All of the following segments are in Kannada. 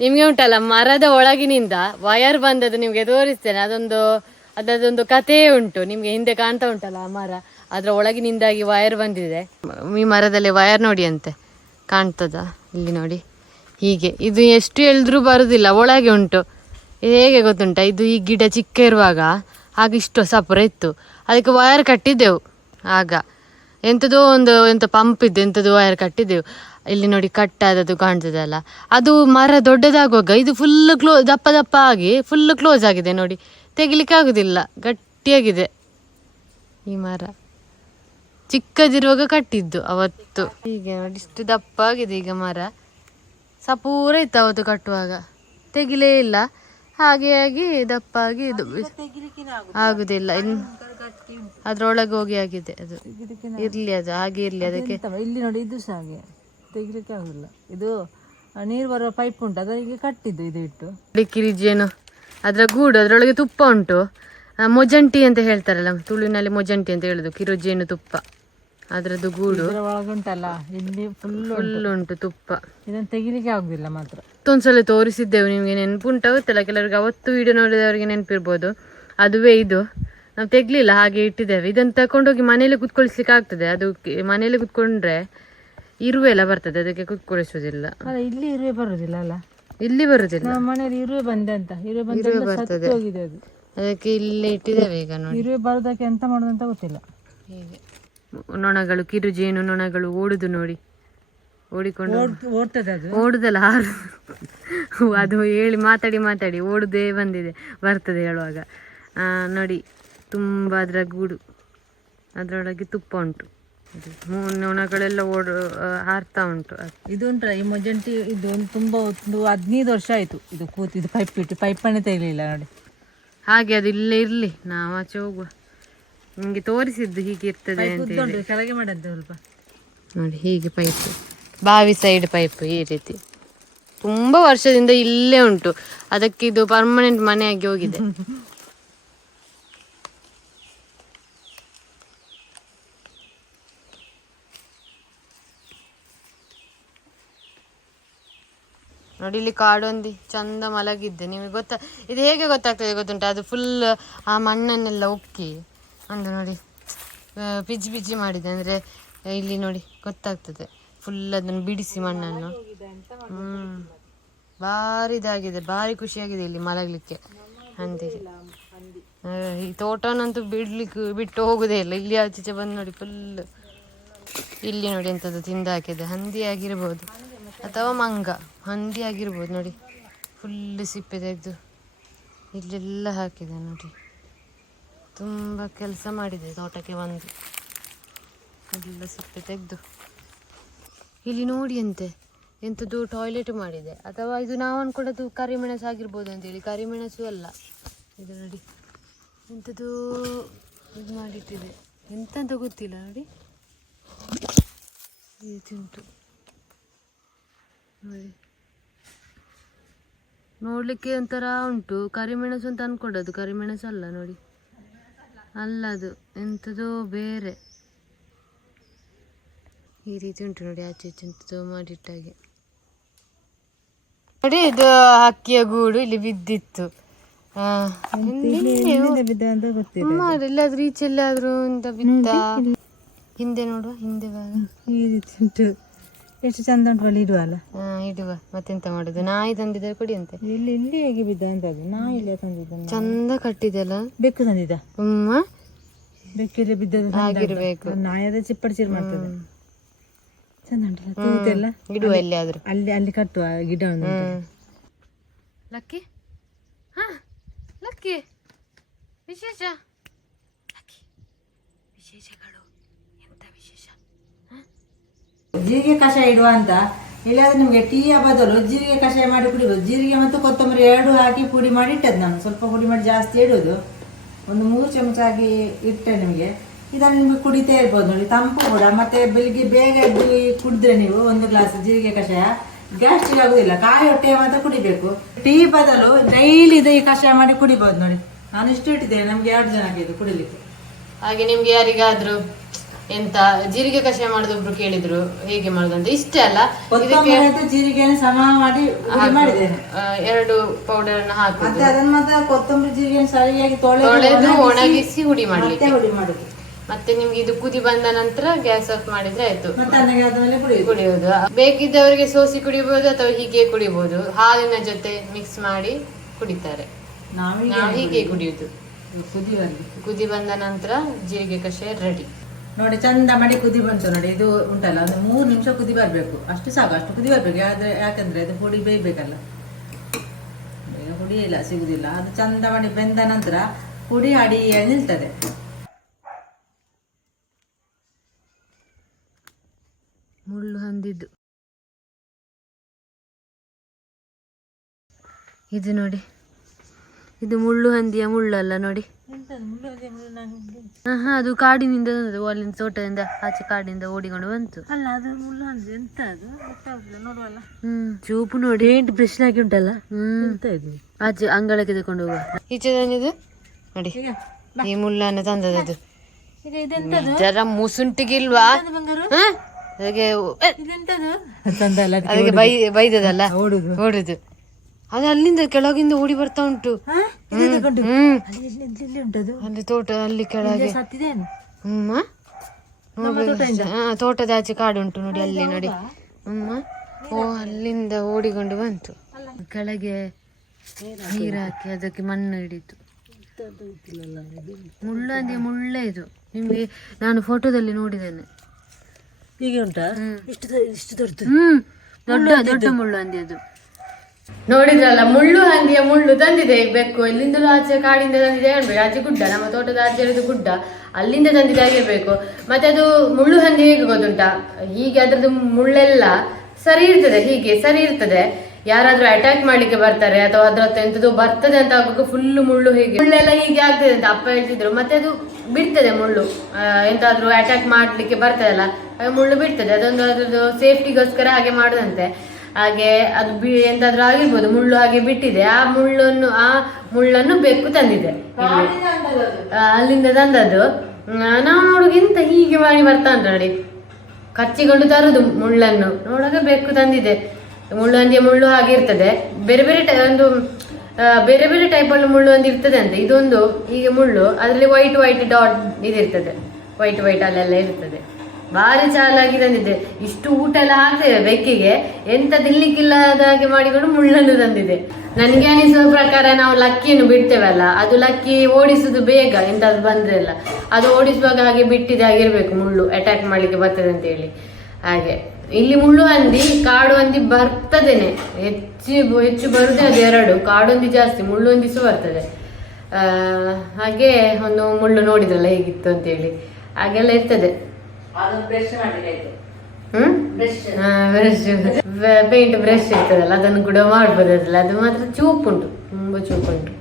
ನಿಮ್ಗೆ ಉಂಟಲ್ಲ, ಮರದ ಒಳಗಿನಿಂದ ವಯರ್ ಬಂದದ್ದು ನಿಮ್ಗೆ ತೋರಿಸ್ತೇನೆ. ಅದೊಂದು ಅದರದೊಂದು ಕಥೆ ಉಂಟು. ನಿಮ್ಗೆ ಹಿಂದೆ ಕಾಣ್ತಾ ಉಂಟಲ್ಲ ಆ ಮರ? ಅದರ ಒಳಗಿನಿಂದಾಗಿ ವಯರ್ ಬಂದಿದೆ. ಈ ಮರದಲ್ಲಿ ವಯರ್ ನೋಡಿ ಅಂತೆ. ಕಾಣ್ತದ? ಇಲ್ಲಿ ನೋಡಿ. ಹೀಗೆ. ಇದು ಎಷ್ಟು ಎಳೆದ್ರೂ ಬರುದಿಲ್ಲ, ಒಳಗೆ ಉಂಟು. ಹೇಗೆ ಗೊತ್ತುಂಟ? ಇದು ಈ ಗಿಡ ಚಿಕ್ಕ ಇರುವಾಗ ಆಗ ಇಷ್ಟು ಸಪುರ ಇತ್ತು. ಅದಕ್ಕೆ ವಯರ್ ಕಟ್ಟಿದ್ದೆವು. ಆಗ. ಎಂಥದೋ ಒಂದು ಎಂಥ ಪಂಪ್ ಇದ್ದು ಎಂಥದೋ ವಯರ್ ಕಟ್ಟಿದ್ದೆವು. ಇಲ್ಲಿ ನೋಡಿ ಕಟ್ಟಾದದ್ದು ಕಾಣ್ತದಲ್ಲ. ಅದು ಮರ ದೊಡ್ಡದಾಗುವಾಗ ಇದು ಫುಲ್ ಕ್ಲೋ ದಪ್ಪ ದಪ್ಪ ಆಗಿ ಫುಲ್ ಕ್ಲೋಸ್ ಆಗಿದೆ ನೋಡಿ. ತೆಗಿಲಿಕ್ಕೆ ಆಗುದಿಲ್ಲ ಗಟ್ಟಿಯಾಗಿದೆ ಈ ಮರ. ಚಿಕ್ಕದಿರುವಾಗ ಕಟ್ಟಿದ್ದು ಅವತ್ತು. ಹೀಗೆ ನೋಡಿ ಇಷ್ಟು ದಪ್ಪ ಆಗಿದೆ ಈಗ ಮರ. ಸಪೂರ ಇತ್ತು ಅವತ್ತು ಕಟ್ಟುವಾಗ. ತೆಗಿಲೇ ಇಲ್ಲ. ಹಾಗೆ ಆಗಿ ದಪ್ಪ ಆಗಿ ಇದು ಆಗುದಿಲ್ಲ. ಇನ್ ಅದ್ರೊಳಗೆ ಹೋಗಿ ಆಗಿದೆ ಅದು. ಇರ್ಲಿ ಅದು ಹಾಗೆ ಇರ್ಲಿ ಅದಕ್ಕೆ. ಇಲ್ಲಿ ನೋಡಿ ಇದು ಸಹ ಹಾಗೆ. ತೆಗಿಲಿಕ್ಕೆ ಆಗುದಿಲ್ಲ. ಇದು ನೀರು ಬರುವ ಪೈಪ್ ಉಂಟು ಅದರಿಗೆ ಕಟ್ಟಿದ್ದು ಇದು ಇಟ್ಟು. ಕಿರಿಜೇನು ಅದರ ಗೂಡು ಅದರೊಳಗೆ ತುಪ್ಪ ಉಂಟು. ಮೊಜಂಟಿ ಅಂತ ಹೇಳ್ತಾರಲ್ಲ ತುಳುವಿನಲ್ಲಿ ಮೊಜಂಟಿ ಅಂತ ಹೇಳುದು ಕಿರುಜೇನು ತುಪ್ಪ. ಅದರದ್ದು ಗೂಡು. ಒಳಗುಂಟಲ್ಲ ಇಲ್ಲಿ ಫುಲ್ ಉಂಟು. ತುಪ್ಪ. ಇದನ್ನು ತೆಗಿಲಿಕ್ಕೆ ಆಗುದಿಲ್ಲ ಮಾತ್ರ. ಮತ್ತೊಂದ್ಸಲ ತೋರಿಸಿದ್ದೆವು ನಿಮಗೆ ನೆನಪುಂಟ ಗೊತ್ತಿಲ್ಲ ಕೆಲವರಿಗೆ ಅವತ್ತು ವಿಡಿಯೋ ನೋಡಿದವರಿಗೆ ನೆನಪಿರ್ಬೋದು. ಅದುವೇ ಇದು. ನಾವು ತೆಗ್ಲಿಲ್ಲ ಹಾಗೆ ಇಟ್ಟಿದ್ದೇವೆ. ಇದನ್ನು ತಗೊಂಡೋಗಿ ಮನೇಲಿ ಕುತ್ಕೊಳಿಸ್ಲಿಕ್ಕೆ ಆಗ್ತದೆ ಅದು ಮನೇಲಿ ಕುತ್ಕೊಂಡ್ರೆ ಇರುವೆ ಎಲ್ಲ ಬರ್ತದೆ ಅದಕ್ಕೆ ಕುಕ್ಕುಳಿಸುವುದಿಲ್ಲ ಅಲ್ಲ ಇಲ್ಲಿ ಇರುವೆ ಬರುದಿಲ್ಲ ಅಲ್ಲ? ಇಲ್ಲಿ ಬರುದಿಲ್ಲ. ನಮ್ಮ ಮನೇಲಿ ಇರುವೆ ಬಂದೆ ಅಂತ. ಇರುವೆ ಬಂದ ಬರ್ತದೆ. ಹೋಗಿದೆ ಅದು. ಅದಕ್ಕೆ ಇಲ್ಲೇ ಇಟ್ಟಿದ್ದೇವೆ ಈಗ ನೋಡಿ. ಇರುವೆ ಬರೋದಕ್ಕೆ ಎಂತ ಮಾಡೋದು ಅಂತ ಗೊತ್ತಿಲ್ಲ. ಹೀಗೆ. ನೊಣಗಳು ಕಿರುಜೇನು ನೊಣಗಳು ಓಡುದು ನೋಡಿ. ಓಡಿಕೊಂಡು ಓಡ್ತದೆ ಅದು. ಓಡುದಲ್ಲ ಹಾರು. ಅದು ಹೇಳಿ ಮಾತಾಡಿ ಮಾತಾಡಿ ಓಡುದೇ ಬಂದಿದೆ ಬರ್ತದೆ ಹೇಳುವಾಗ. ನೋಡಿ ತುಂಬ ಅದರ ಗೂಡು. ಅದರೊಳಗೆ ತುಪ್ಪ ಉಂಟು. ನೊಣಗಳೆಲ್ಲ ಓಡ ಹಾರ್ತಾ ಉಂಟು. ಅದು. ಇದು ಉಂಟ ಈ ಮೊಜಂಟಿ ಇದು ಒಂದು ತುಂಬಾ ಒಂದು ಹದಿನೈದು ವರ್ಷ ಆಯ್ತು. ಇದು ಕೂತು ಇದು ಪೈಪ್ ಇಟ್ಟು ಪೈಪನ್ನೇ ತೆಗಲಿಲ್ಲ ನೋಡಿ. ಹಾಗೆ ಅದು ಇಲ್ಲೇ ಇರಲಿ ನಾವು ಆಚೆ ಹೋಗುವ. ನಿಮಗೆ ತೋರಿಸಿದ್ದು ಹೀಗೆ ಇರ್ತದೆ ಅಂತ ಕೆಳಗೆ ಮಾಡದ್ದು ಸ್ವಲ್ಪ. ನೋಡಿ ಹೀಗೆ ಪೈಪ್. ಬಾವಿ ಸೈಡ್ ಪೈಪ್ ಈ ರೀತಿ. ತುಂಬಾ ವರ್ಷದಿಂದ ಇಲ್ಲೇ ಉಂಟು. ಅದಕ್ಕೆ ಇದು ಪರ್ಮನೆಂಟ್ ಮನೆಯಾಗಿ ಹೋಗಿದೆ. ನೋಡಿ ಇಲ್ಲಿ ಕಾಡೊಂದಿ ಚಂದ ಮಲಗಿದ್ದೆ. ನಿಮಗೆ ಗೊತ್ತಾ? ಇದು ಹೇಗೆ ಗೊತ್ತಾಗ್ತದೆ ಗೊತ್ತುಂಟ? ಅದು ಫುಲ್ ಆ ಮಣ್ಣನ್ನೆಲ್ಲ ಉಕ್ಕಿ. ಒಂದು ನೋಡಿ ಪಿಜ್ ಪಿಜಿ ಮಾಡಿದೆ. ಅಂದರೆ ಇಲ್ಲಿ ನೋಡಿ ಗೊತ್ತಾಗ್ತದೆ. ಫುಲ್ ಅದನ್ನು ಬಿಡಿಸಿ ಮಣ್ಣನ್ನು. ಹ್ಞೂ ಭಾರಿ ಇದಾಗಿದೆ. ಭಾರಿ ಖುಷಿಯಾಗಿದೆ ಇಲ್ಲಿ ಮಲಗಲಿಕ್ಕೆ. ಆ, ಈ ತೋಟನಂತೂ ಬಿಡ್ಲಿಕ್ಕೆ ಬಿಟ್ಟು ಹೋಗುದೇ ಇಲ್ಲ. ಇಲ್ಲಿ ಆಚೀಚೆ ಬಂದು ನೋಡಿ ಫುಲ್ ಇಲ್ಲಿ ನೋಡಿ ಎಂಥದ್ದು ತಿಂದು ಹಾಕಿದೆ. ಹಂದಿ ಆಗಿರ್ಬೋದು. ಅಥವಾ ಮಂಗ, ಹಂದಿ ಆಗಿರ್ಬೋದು ನೋಡಿ. ಫುಲ್ ಸಿಪ್ಪೆ ತೆಗೆದು ಇಲ್ಲೆಲ್ಲ ಹಾಕಿದೆ ನೋಡಿ. ತುಂಬ ಕೆಲಸ ಮಾಡಿದೆ ತೋಟಕ್ಕೆ ಬಂದು. ಎಲ್ಲ ಸಿಪ್ಪೆ ತೆಗೆದು. ಇಲ್ಲಿ ನೋಡಿ ಅಂತೆ ಎಂಥದ್ದು ಟಾಯ್ಲೆಟ್ ಮಾಡಿದೆ. ಅಥವಾ ಇದು ನಾವು ಕರಿ ಕರಿಮೆಣಸು ಆಗಿರ್ಬೋದು ಅಂತೇಳಿ ಕರಿಮೆಣಸು ಅಲ್ಲ. ಇದು ನೋಡಿ ಎಂಥದ್ದು ಇದು ಮಾಡಿಟ್ಟಿದೆ. ಎಂತ ಗೊತ್ತಿಲ್ಲ ನೋಡಿ. ಇದು ರೀತಿ ಉಂಟು ನೋಡಿ. ನೋಡ್ಲಿಕ್ಕೆ ಒಂಥರ ಉಂಟು. ಕರಿಮೆಣಸು ಅಂತ ಅನ್ಕೊಂಡದ್ದು. ಕರಿಮೆಣಸು ಅಲ್ಲ ನೋಡಿ. ಅಲ್ಲ ಅದು. ಎಂಥದೋ ಬೇರೆ. ಈ ರೀತಿ ಉಂಟು ನೋಡಿ ಆಚೆ ಈಚೆ ಎಂಥದೋ ಮಾಡಿಟ್ಟಾಗೆ. ನೋಡಿ ಇದು ಅಕ್ಕಿಯ ಗೂಡು ಇಲ್ಲಿ ಬಿದ್ದಿತ್ತು. ಎಲ್ಲಾದ್ರೂ ಅಂತ ಬಿತ್ತ? ಹಿಂದೆ ನೋಡುವ ಹಿಂದೆ ಬಾಗ ಈ ರೀತಿ ಉಂಟು. ಎಷ್ಟು ಚಂದ ಉಂಟು ಅಲ್ಲಿ? ಇಡುವಲ್ಲ ಹಾ ಇಡುವ. ಮತ್ತೆಂತ ಮಾಡುದು? ನಾಯಿ ತಂದಿದ್ದಾರೆ ಕೊಡಿ ಅಂತ ಇಲ್ಲಿ ಇಲ್ಲಿ ಹೇಗೆ ಬಿದ್ದ ಅಂತ ಅದು? ನಾ ಇಲ್ಲೇ ತಂದಿದ್ದ ಚಂದ ಕಟ್ಟಿದೆಲ್ಲ ಬೆಕ್ಕು ತಂದಿದ್ದ? ಹ್ಮ್. ಬೆಕ್ಕಿಲ್ಲಿ ಬಿದ್ದದ್ದು ಆಗಿರ್ಬೇಕು. ಅದ ಚಿಪ್ಪಡಿ ಚೀರ್ ಮಾಡ್ತದೆ. ಚಂದ ಉಂಟಲ್ಲ ತೂತೆಲ್ಲ ಇಡುವ ಎಲ್ಲಿಯಾದ್ರೂ. ಅಲ್ಲಿ ಅಲ್ಲಿ ಕಟ್ಟುವ ಗಿಡ ಒಂದು ಲಕ್ಕಿ? ಹಾ ಲಕ್ಕಿ. ವಿಶೇಷ? ಲಕ್ಕಿ. ವಿಶೇಷಗಳು ವಿಶೇಷ ಜೀರಿಗೆ ಕಷಾಯ ಇಡುವ ಅಂತ. ಇಲ್ಲಾದ್ರೆ ನಿಮ್ಗೆ ಟೀಯ ಬದಲು ಜೀರಿಗೆ ಕಷಾಯ ಮಾಡಿ ಕುಡಿಬೋದು ಜೀರಿಗೆ ಮತ್ತು ಕೊತ್ತಂಬರಿ ಎರಡು ಹಾಕಿ ಪುಡಿ ಮಾಡಿ ಇಟ್ಟದ್ದು ನಾನು. ಸ್ವಲ್ಪ ಪುಡಿ ಮಾಡಿ ಜಾಸ್ತಿ ಇಡೋದು ಒಂದು ಮೂರು ಚಮಚ ಹಾಕಿ ಇಟ್ಟೆ ನಿಮಗೆ. ಇದನ್ನು ನಿಮ್ಗೆ ಕುಡಿತಾ ಇರ್ಬೋದು ನೋಡಿ. ತಂಪು ಕೂಡ. ಮತ್ತೆ ಬೆಳಿಗ್ಗೆ ಬೇಗ ಎದ್ದು ಕುಡಿದ್ರೆ ನೀವು ಒಂದು ಗ್ಲಾಸ್ ಜೀರಿಗೆ ಕಷಾಯ. ಗ್ಯಾಸ್ಟ್ರಿಕ್ ಆಗುದಿಲ್ಲ. ಕಾಯಿ ಹೊಟ್ಟೆ ಮಾತ್ರ ಕುಡಿಬೇಕು. ಟೀ ಬದಲು ಡೈಲಿ ಇದು ಈ ಕಷಾಯ ಮಾಡಿ ಕುಡಿಬಹುದು ನೋಡಿ. ನಾನು ಇಷ್ಟು ಇಟ್ಟಿದ್ದೇನೆ. ನಮ್ಗೆ ಎರಡು ಜನಕ್ಕೆ ಇದು ಕುಡಿಲಿಕ್ಕೆ. ಹಾಗೆ ನಿಮ್ಗೆ ಯಾರಿಗಾದ್ರೂ ಎಂತ ಜೀರಿಗೆ ಕಷಾಯ ಮಾಡುದು ಒಬ್ರು ಕೇಳಿದ್ರು ಹೇಗೆ ಮಾಡುದು ಅಂತ. ಇಷ್ಟೇ ಅಲ್ಲ ಜೀರಿಗೆಯನ್ನು ಸಮ ಮಾಡಿ ಮಾಡಿದ್ದೇನೆ. ಆ, ಎರಡು ಪೌಡರ್ ಅನ್ನು ಹಾಕುದು. ಮತ್ತೆ ಅದನ್ನ ಮತ್ತೆ ಕೊತ್ತಂಬರಿ ಜೀರಿಗೆಯನ್ನು ಸರಿಯಾಗಿ ತೊಳೆದು ಒಣಗಿಸಿ ಹುಡಿ ಮಾಡ್ಲಿಕ್ಕೆ. ಮತ್ತೆ ಹುಡಿ ಮಾಡುದು ಮತ್ತೆ ನಿಮ್ಗೆ ಇದು ಕುದಿ ಬಂದ ನಂತರ ಗ್ಯಾಸ್ ಆಫ್ ಮಾಡಿದ್ರೆ ಆಯ್ತು. ಮತ್ತೆ ಅನ್ನಗೆ ಆದ್ಮೇಲೆ ಕುಡಿಯುದು. ಕುಡಿಯೋದು ಬೇಕಿದ್ದವರಿಗೆ ಸೋಸಿ ಕುಡಿಬಹುದು ಅಥವಾ ಹೀಗೆ ಕುಡಿಬಹುದು ಹಾಲಿನ ಜೊತೆ ಮಿಕ್ಸ್ ಮಾಡಿ ಕುಡಿತಾರೆ. ನಾವು ಹೀಗೆ ಕುಡಿಯುದು. ಕುದಿಯುವಲ್ಲಿ ಕುದಿ ಬಂದ. ನಂತರ ಜೀರಿಗೆ ಕಷಾಯ ರೆಡಿ ನೋಡಿ, ಚಂದ ಮಾಡಿ ಕುದಿ ಬಂತು ನೋಡಿ, ಇದು ಉಂಟಲ್ಲ, ಒಂದು ಮೂರು ನಿಮಿಷ ಕುದಿ ಬರಬೇಕು. ಅಷ್ಟು ಸಾಕು, ಅಷ್ಟು ಕುದಿ ಬರಬೇಕು. ಆದ್ರೆ ಯಾಕಂದ್ರೆ ಅದು ಹುಡಿ ಬೇಯಬೇಕಲ್ಲ. ಈಗ ಹುಡಿಯಿಲ್ಲ ಇಲ್ಲ ಸಿಗುದಿಲ್ಲ. ಅದು ಚಂದ ಮಾಡಿ ಬೆಂದ ನಂತರ ಹುಡಿ ಅಡಿ ನಿಲ್ತದೆ. ಮುಳ್ಳು ಹಂದಿದ್ದು. ಇದು ನೋಡಿ. ಇದು ಮುಳ್ಳು ಹಂದಿಯ ಮುಳ್ಳಲ್ಲ ನೋಡಿ. ಹಾ ಅದು ಕಾಡಿನಿಂದ ಬಂದದ್ದು ಅಲ್ಲಿಂದ ತೋಟದಿಂದ ಆಚೆ ಕಾಡಿನಿಂದ ಓಡಿಕೊಂಡು ಬಂತು. ಅಲ್ಲ ಅದು ಮುಳ್ಳು ಎಂತ ಅದು ನೋಡುವಲ್ಲ. ಹ್ಮ್ ಚೂಪು ನೋಡಿ. ಏಂಟ್ ಬ್ರಷ್ ಹಾಕಿ ಉಂಟಲ್ಲ? ಹ್ಮ್. ಆಚೆ ಅಂಗಳಕ್ಕೆ ತಕೊಂಡು ಹೋಗುವ. ಈಚೆ ತಂದಿದ್ದು ನೋಡಿ. ಈ ಮುಳ್ಳನ್ನು ತಂದದ್ದು ಜರ ಮುಸುಂಟಿಗಿಲ್ವಾ? ಬಂಗಾರು? ಹ? ಅದಕ್ಕೆ ಬೈ ಬೈದದಲ್ಲ ಓಡುದು. ಓಡುದು. ಅದು ಅಲ್ಲಿಂದ ಕೆಳಗಿಂದ ಓಡಿ ಬರ್ತಾ ಉಂಟು. ಅಲ್ಲಿ ತೋಟ ಅಲ್ಲಿ ಕೆಳಗೆ. ಹ್ಮ್ ತೋಟದ ಆಚೆ ಕಾಡು ಉಂಟು ನೋಡಿ ಅಲ್ಲಿ ನೋಡಿ. ಹ್ಮ್ ಓ ಅಲ್ಲಿಂದ ಓಡಿಕೊಂಡು ಬಂತು. ಕೆಳಗೆ ನೀರು ಹಾಕಿ. ಅದಕ್ಕೆ ಮಣ್ಣು ಹಿಡಿತು ಮುಳ್ಳು ಅಂದ್ರೆ ಮುಳ್ಳೇ ಇದು. ನಿಮ್ಗೆ ನಾನು ಫೋಟೋದಲ್ಲಿ ನೋಡಿದ್ದೇನೆ. ಹೀಗೆ ಉಂಟಾ? ಇಷ್ಟು ಇಷ್ಟು ದೊಡ್ಡದು. ಹ್ಮ್. ದೊಡ್ಡ ದೊಡ್ಡ ಮುಳ್ಳು ಹಂದಿ ಅದು ನೋಡಿದ್ರಲ್ಲ, ಮುಳ್ಳು ಹಂದಿಯ ಮುಳ್ಳು ತಂದಿದೆ. ಬೆಕ್ಕು, ಇಲ್ಲಿಂದಲೂ ಆಚೆ ಕಾಡಿಂದ ತಂದಿದೆ. ಅನ್ಬೇಕು ಆಚೆ ಗುಡ್ಡ, ನಮ್ಮ ತೋಟದ ಆಚೆ ಗುಡ್ಡ, ಅಲ್ಲಿಂದ ತಂದಿದೆ ಆಗಿರ್ಬೇಕು ಮತ್ತೆ ಅದು ಮುಳ್ಳು ಹಂದಿ ಹೇಗೆ ಗೊತ್ತುಂಟಾ? ಹೀಗೆ ಅದ್ರದ್ದು ಮುಳ್ಳೆಲ್ಲ ಸರಿ ಇರ್ತದೆ, ಹೀಗೆ ಸರಿ ಇರ್ತದೆ. ಯಾರಾದ್ರೂ ಅಟ್ಯಾಕ್ ಮಾಡ್ಲಿಕ್ಕೆ ಬರ್ತಾರೆ, ಅಥವಾ ಅದ್ರ ಹತ್ರ ಎಂತದೋ ಬರ್ತದೆ ಅಂತ ಆಗುವಾಗ ಫುಲ್ ಮುಳ್ಳು ಹೀಗೆ. ಮುಳ್ಳೆಲ್ಲ ಹೀಗೆ ಆಗ್ತದೆ ಅಂತ ಅಪ್ಪ ಹೇಳ್ತಿದ್ರು. ಮತ್ತೆ ಅದು ಬಿಡ್ತದೆ ಮುಳ್ಳು. ಎಂತಾದ್ರೂ ಅಟ್ಯಾಕ್ ಮಾಡ್ಲಿಕ್ಕೆ ಬರ್ತದಲ್ಲ ಮುಳ್ಳು ಬಿಡ್ತದೆ. ಅದೊಂದು ಅದ್ರದ್ದು ಸೇಫ್ಟಿಗೋಸ್ಕರ ಹಾಗೆ ಮಾಡುದಂತೆ. ಹಾಗೆ ಅದು ಬಿ ಎಂತಾದ್ರೂ ಆಗಿರ್ಬೋದು, ಮುಳ್ಳು ಹಾಗೆ ಬಿಟ್ಟಿದೆ. ಆ ಮುಳ್ಳನ್ನು ಆ ಮುಳ್ಳನ್ನು ಬೆಕ್ಕು ತಂದಿದೆ. ಅಲ್ಲಿಂದ ತಂದದ್ದು. ನಾವು ನೋಡುವಾಗ ಎಂತ ಹೀಗೆ ಮಾಡಿ ಬರ್ತಾ ಉಂಟು ನೋಡಿ. ಕಚ್ಚಿಕೊಂಡು ತರುದು ಮುಳ್ಳನ್ನು. ನೋಡಾಗ ಬೆಕ್ಕು ತಂದಿದೆ. ಮುಳ್ಳು ಹಂದಿಯ ಮುಳ್ಳು ಹಾಗೆ ಇರ್ತದೆ. ಬೇರೆ ಬೇರೆ ಒಂದು ಬೇರೆ ಬೇರೆ ಟೈಪ್ ಅಲ್ಲಿ ಮುಳ್ಳು ಒಂದು ಇರ್ತದೆ ಅಂತ. ಇದೊಂದು ಹೀಗೆ ಮುಳ್ಳು. ಅದರಲ್ಲಿ ವೈಟ್ ವೈಟ್ ಡಾಟ್ ಇದಿರ್ತದೆ. ವೈಟ್ ವೈಟ್ ಅಲ್ಲೆಲ್ಲ ಇರ್ತದೆ. ಭಾರಿ ಚಾಲಾಗಿ ತಂದಿದೆ ಇಷ್ಟು ಊಟ ಎಲ್ಲ ಹಾಕ್ತೇವೆ ಬೆಕ್ಕಿಗೆ. ಎಂತ ತಿನ್ಲಿಕ್ಕಿಲ್ಲದ ಹಾಗೆ ಮಾಡಿಕೊಂಡು ಮುಳ್ಳನ್ನು ತಂದಿದೆ ನನಗೆ ಅನಿಸುವ ಪ್ರಕಾರ ನಾವು ಲಕ್ಕಿಯನ್ನು ಬಿಡ್ತೇವಲ್ಲ ಅದು ಲಕ್ಕಿ ಓಡಿಸುದು ಬೇಗ, ಎಂತಾದ್ರು ಬಂದ್ರೆ ಎಲ್ಲ ಅದು ಓಡಿಸುವಾಗ ಹಾಗೆ ಬಿಟ್ಟಿದೆ, ಆಗಿರ್ಬೇಕು ಮುಳ್ಳು. ಅಟ್ಯಾಕ್ ಮಾಡ್ಲಿಕ್ಕೆ ಬರ್ತದೆ ಅಂತ ಹೇಳಿ. ಹಾಗೆ. ಇಲ್ಲಿ ಮುಳ್ಳು ಹಂದಿ, ಕಾಡು ಹಂದಿ ಬರ್ತದೇನೆ. ಹೆಚ್ಚು ಹೆಚ್ಚು ಬರುದೇ ಅದು ಎರಡು. ಕಾಡು ಹಂದಿ ಜಾಸ್ತಿ, ಮುಳ್ಳು ಹಂದಿ ಸಹ ಬರ್ತದೆ. ಹಾಗೆ ಒಂದು ಮುಳ್ಳು ನೋಡಿದ್ರಲ್ಲ ಹೇಗಿತ್ತು ಅಂತೇಳಿ ಹಾಗೆಲ್ಲ ಇರ್ತದೆ. ಪೇಂಟ್ ಬ್ರಷ್ ಇರ್ತದಲ್ಲ ಅದನ್ನು ಕೂಡ ಮಾಡ್ಬೋದಲ್ಲ ಅದು ಮಾತ್ರ ಚೂಪುಂಟು ತುಂಬಾ ಉಂಟು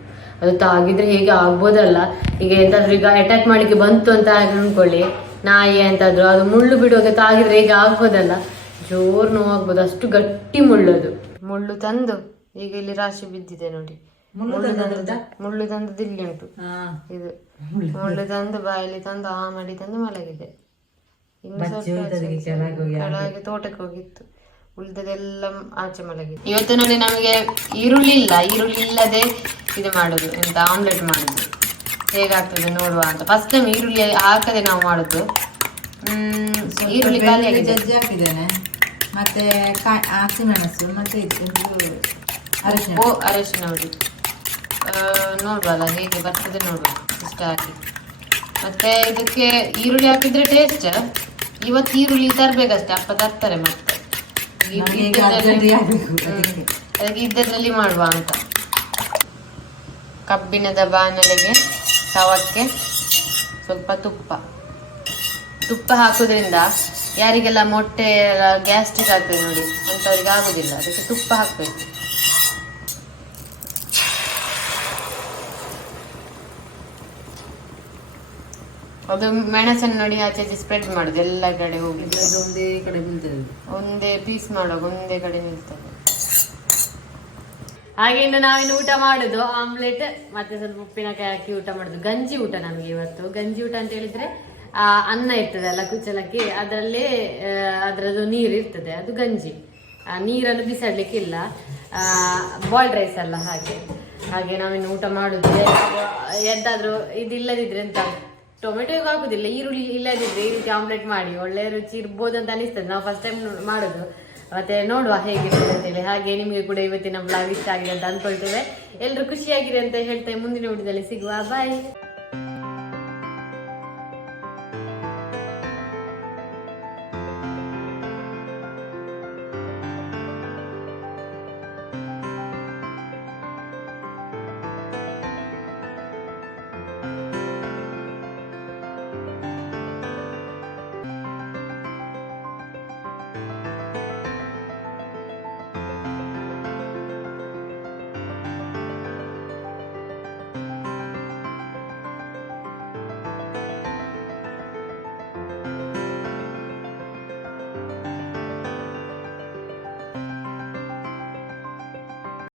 ಅದು ತಾಗಿದ್ರೆ ಹೇಗೆ ಆಗ್ಬೋದಲ್ಲ. ಈಗ ಎಂತಾದ್ರೂ ಈಗ ಅಟ್ಯಾಕ್ ಮಾಡ್ಲಿಕ್ಕೆ ಬಂತು ಅಂತ ಅನ್ಕೊಳ್ಳಿ. ನಾಯಿ ಎಂತಾದ್ರು ಅದು ಮುಳ್ಳು ಬಿಡುವಾಗ ತಾಗಿದ್ರೆ ಹೇಗೆ ಆಗ್ಬೋದಲ್ಲ. ಜೋರ್ ನೋವಾಗ್ಬೋದು ಅಷ್ಟು ಗಟ್ಟಿ ಮುಳ್ಳು ಅದು. ಮುಳ್ಳು ತಂದು ಈಗ ಇಲ್ಲಿ ರಾಶಿ ಬಿದ್ದಿದೆ ನೋಡಿ. ಮುಳ್ಳು ತಂದದ್ದು? ಇಲ್ಲಿ ಉಂಟು. ಇದು. ಮುಳ್ಳು ತಂದು ಬಾಯಲ್ಲಿ ತಂದು ಆ ಮಾಡಿ ತಂದು ಮಲಗಿದೆ. ಕೆಳಗೆ ತೋಟಕ್ಕೆ ಹೋಗಿತ್ತು. ಉಳಿದದೆಲ್ಲ ಆಚೆ ಮಲಗಿತ್ತು ಇವತ್ತು ನೋಡಿ ನಮಗೆ ಈರುಳ್ಳಿ ಇಲ್ಲ ಈರುಳ್ಳಿ ಇಲ್ಲದೆ ಇದು ಮಾಡುದು ಎಂತ ಆಮ್ಲೆಟ್ ಮಾಡುದು. ಹೇಗಾಗ್ತದೆ ನೋಡುವ ಅಂತ. ಫಸ್ಟ್ ಟೈಮ್ ಈರುಳ್ಳಿ ಹಾಕದೆ ನಾವು ಮಾಡುದು. ಹ್ಮ್ ಈರುಳ್ಳಿ ಖಾಲಿ ಜಜ್ಜಿ ಹಾಕಿದ್ದೇನೆ. ಮತ್ತೆ ಹಸಿಮೆಣಸು ಮತ್ತೆ ಇದು ಅರಶಿನ. ಓ ಅರಶಿನ ಹುಡಿ ನೋಡ್ಬಲ್ಲ ಹೇಗೆ ಬರ್ತದೆ ನೋಡುವ. ಇಷ್ಟ ಹಾಕಿ ಮತ್ತೆ ಇದಕ್ಕೆ ಈರುಳ್ಳಿ ಹಾಕಿದ್ರೆ ಟೇಸ್ಟ್ ಇವತ್ತು ಈರುಳ್ಳಿ ತರಬೇಕಷ್ಟೇ ಅಪ್ಪ ತರ್ತಾರೆ ಮತ್ತೆ. ಅದಕ್ಕೆ. ಅದಕ್ಕೆ ಇದ್ದದ್ರಲ್ಲಿ ಮಾಡುವ ಅಂತ. ಕಬ್ಬಿಣದ ಬಾಣಲೆಗೆ ತವಕ್ಕೆ ಸ್ವಲ್ಪ ತುಪ್ಪ. ತುಪ್ಪ ಹಾಕೋದ್ರಿಂದ ಯಾರಿಗೆಲ್ಲ ಮೊಟ್ಟೆ ಗ್ಯಾಸ್ಟ್ರಿಕ್ ಆಗ್ತದೆ ನೋಡಿ ಅಂಥವ್ರಿಗೆ ಆಗುದಿಲ್ಲ. ಅದಕ್ಕೆ ತುಪ್ಪ ಹಾಕ್ಬೇಕು. ಅದು ಮೆಣಸನ್ನು ನೋಡಿ ಆಚೆ ಆಚೆ ಸ್ಪ್ರೆಡ್ ಮಾಡುದು ಎಲ್ಲ ಕಡೆ ಹೋಗಿ. ಒಂದೇ ಕಡೆ ಒಂದೇ ಪೀಸ್ ಮಾಡುವಾಗ ಒಂದೇ ಕಡೆ ನಿಲ್ತದೆ. ಹಾಗೆ ಇನ್ನು ನಾವಿನ್ನು ಊಟ ಮಾಡುದು ಆಮ್ಲೆಟ್ ಮತ್ತೆ ಸ್ವಲ್ಪ ಉಪ್ಪಿನಕಾಯಿ ಹಾಕಿ ಊಟ ಮಾಡುದು. ಗಂಜಿ ಊಟ ನಮ್ಗೆ ಇವತ್ತು. ಗಂಜಿ ಊಟ ಅಂತ ಹೇಳಿದ್ರೆ ಆ, ಅನ್ನ ಇರ್ತದಲ್ಲ ಕುಚ್ಚಲಕ್ಕಿ ಅದರಲ್ಲಿ ಅದರದ್ದು ನೀರು ಇರ್ತದೆ ಅದು ಗಂಜಿ. ಆ, ನೀರನ್ನು ಬಿಸಾಡ್ಲಿಕ್ಕಿಲ್ಲ ಬಾಯ್ಲ್ಡ್ ರೈಸ್ ಅಲ್ಲ ಹಾಗೆ. ಹಾಗೆ ನಾವಿನ್ನು ಊಟ ಮಾಡುದು. ಎಂತಾದ್ರೂ ಇದಿಲ್ಲದಿದ್ರೆ ಎಂತ? ಟೊಮೆಟೊ ಹಾಕುದಿಲ್ಲ, ಈರುಳ್ಳಿ ಇಲ್ಲದಿದ್ರೆ ಈ ರೀತಿ ಆಮ್ಲೆಟ್ ಮಾಡಿ, ಒಳ್ಳೆ ರುಚಿ ಇರ್ಬೋದು ಅಂತ ಅನಿಸ್ತದೆ. ನಾವು ಫಸ್ಟ್ ಟೈಮ್ ಮಾಡೋದು. ಮತ್ತೆ ನೋಡುವ ಹೇಗೆ ಅಂತೇಳಿ. ಹಾಗೆ ನಿಮಗೆ ಕೂಡ ಇವತ್ತಿನ ಬ್ಲಾಗ್ ಇಷ್ಟ ಆಗಿದೆ ಅಂತ ಅಂದ್ಕೊಳ್ತೇವೆ ಎಲ್ಲರೂ ಖುಷಿಯಾಗಿದೆ ಅಂತ ಹೇಳ್ತೇವೆ. ಮುಂದಿನ ವಿಡಿಯೋದಲ್ಲಿ ಸಿಗುವ. ಬಾಯ್